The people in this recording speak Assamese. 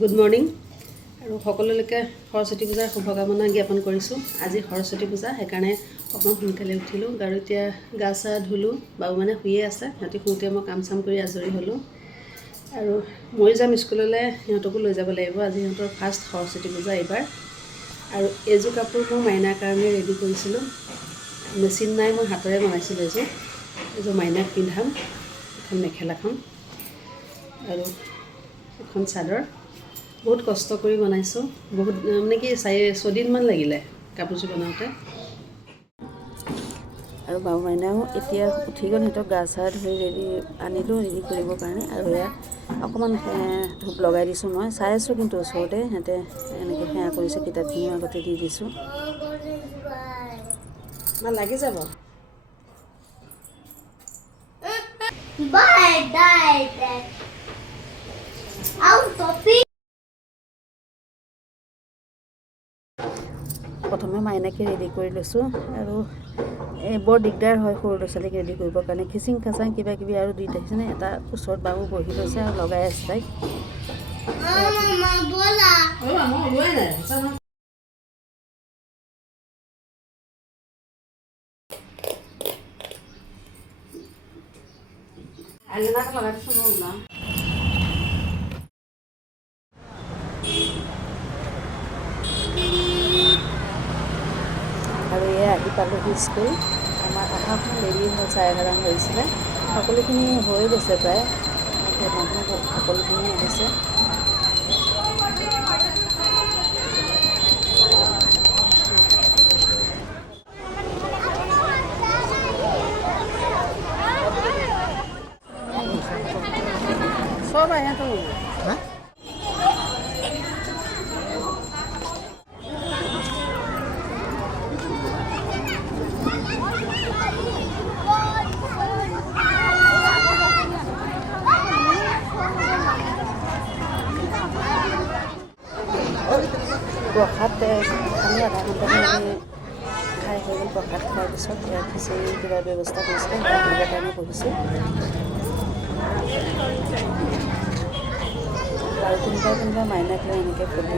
গুড মৰ্ণিং আৰু সকলোলৈকে সৰস্বতী পূজাৰ শুভকামনা জ্ঞাপন কৰিছোঁ। আজি সৰস্বতী পূজা, সেইকাৰণে অকণমান সোনকালে উঠিলোঁ আৰু এতিয়া গা চা ধুলোঁ। বাবু মানে শুয়ে আছে, সিহঁতি শুওঁতে মই কাম চাম কৰি আজৰি হ'লোঁ আৰু ময়ো যাম স্কুললৈ, সিহঁতকো লৈ যাব লাগিব। আজি সিহঁতৰ ফাৰ্ষ্ট সৰস্বতী পূজা এইবাৰ। আৰু এইযোৰ কাপোৰ মই মাইনাৰ কাৰণে ৰেডি কৰিছিলোঁ। মেচিন নাই, মই হাতেৰে বনাইছিলোঁ। এইযোৰ মাইনাক পিন্ধাম। এখন মেখেলাখন আৰু এখন চাদৰ। বহুত কষ্ট কৰি বনাইছোঁ, বহুত মানে কি 4-6দিনমান লাগিলে কাপোৰযোৰ বনাওঁতে। আৰু বাবু মাইনাও এতিয়া উঠি গ'ল, সিহঁতক গা চা ধুই আনিলোঁ ৰেডি কৰিবৰ কাৰণে। আৰু এয়া অকণমান ধূপ লগাই দিছোঁ। মই চাই আছোঁ কিন্তু ওচৰতে সিহঁতে এনেকৈ সেৱা কৰিছে, কিতাপখিনিও আগতে দি দিছোঁ। লাগি যাব। প্ৰথমে মাইনাকে ৰেডি কৰি লৈছোঁ আৰু বৰ দিগদাৰ হয় সৰু ল'ৰা ছোৱালীক ৰেডি কৰিবৰ কাৰণে। খিচিং খাচাং কিবা কিবি আৰু দি দেখিছেনে, এটা ওচৰত বাবু বহি লৈছে আৰু লগাই আছে তাইক। আৰু এয়া আহি পালোহি স্কুল। আমাৰ আহাখন দেৰি হ'ল, 11:30 হৈছিলে। সকলোখিনি হৈ গৈছে প্ৰায়, মানুহ সকলোখিনি আহিছে। চব আহে তো প্ৰসাদ আমি আধা ঘণ্টাতে খাই হৈ গ'ল। প্ৰসাদ খোৱাৰ পিছত খিচিৰি কিবা ব্যৱস্থা কৰিছিলে, সেইবিলাক কাৰণে বহিছোঁ। আৰু কোনোবা মাইনাক লৈ এনেকৈ ফটো